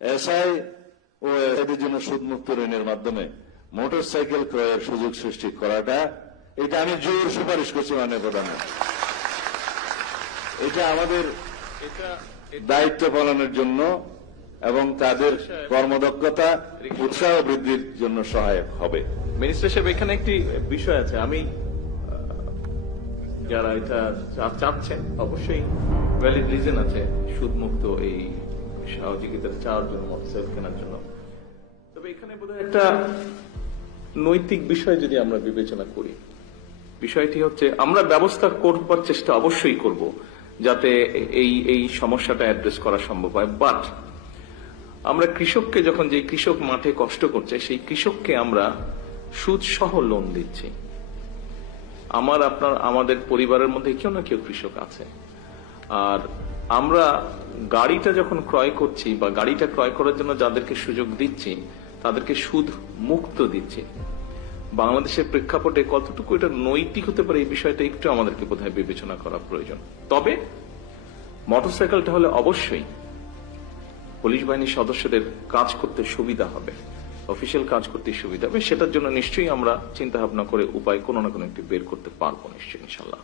SI ও এসআইদের জন্য সুদমুক্ত ঋণের মাধ্যমে মোটরসাইকেল ক্রয়ের সুযোগ সৃষ্টি করাটা, এটা আমি জোর সুপারিশ করছি মাননীয় প্রধানমন্ত্রী। এটা আমাদের দায়িত্ব পালনের জন্য এবং তাদের কর্মদক্ষতা উৎসাহ বৃদ্ধির জন্য সহায়ক হবে। মিনিস্টার সাহেব, এখানে একটি বিষয় আছে। আমি যারা এটা চাচ্ছেন অবশ্যই ভ্যালিড রিজন আছে সুদমুক্ত এই সহযোগিতা চাওয়ার জন্য, মোটরসাইকেল কেনার জন্য। তবে এখানে বোধহয় একটা নৈতিক বিষয় যদি আমরা বিবেচনা করি, বিষয়টি হচ্ছে আমরা ব্যবস্থা করবার চেষ্টা অবশ্যই করব যাতে এই সমস্যাটা অ্যাড্রেস করা সম্ভব হয়। বাট আমরা কৃষককে যখন, যে কৃষক মাঠে কষ্ট করছে সেই কৃষককে আমরা সুদ সহ লোন দিচ্ছি। আমাদের পরিবারের মধ্যে কেউ না কেউ কৃষক আছে। আর আমরা গাড়িটা যখন ক্রয় করছি বা গাড়িটা ক্রয় করার জন্য যাদেরকে সুযোগ দিচ্ছি তাদেরকে সুদ মুক্ত দিচ্ছি। বাংলাদেশের প্রেক্ষাপটে কতটুকু এটা নৈতিক হতে পারে এই বিষয়টা একটু আমাদেরকে বোধহয় বিবেচনা করা প্রয়োজন। তবে মোটরসাইকেলটা হলে অবশ্যই পুলিশ বাহিনীর সদস্যদের কাজ করতে সুবিধা হবে, অফিসিয়াল কাজ করতে সুবিধা হবে। সেটার জন্য নিশ্চয়ই আমরা চিন্তা ভাবনা করে উপায় কোনো না কোনো একটি বের করতে পারবো নিশ্চয়ই, ইনশাল্লাহ।